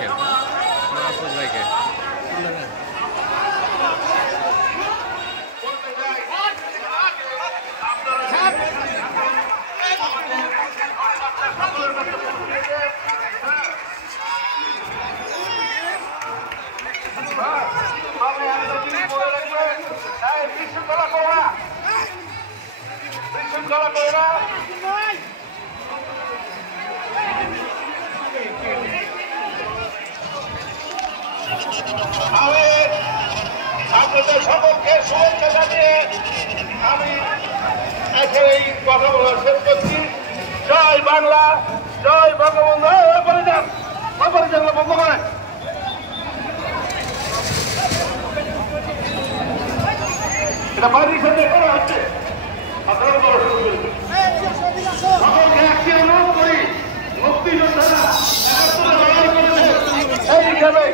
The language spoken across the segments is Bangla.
রাখেন মাহফুজ ভাইকে। আপনাদের সকলকে শুভেচ্ছা জানিয়ে আমি এখন এই কথা বলা শেষ করছি। জয় বাংলা, জয় বঙ্গবন্ধু। বন্ধ করে এটা বাড়ির সাথে করা হচ্ছে। আপনারা সকলকে একটি অনুরোধ করি, মুক্তিযোদ্ধারা এই হিসাবে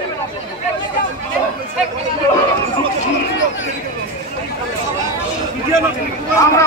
আমরা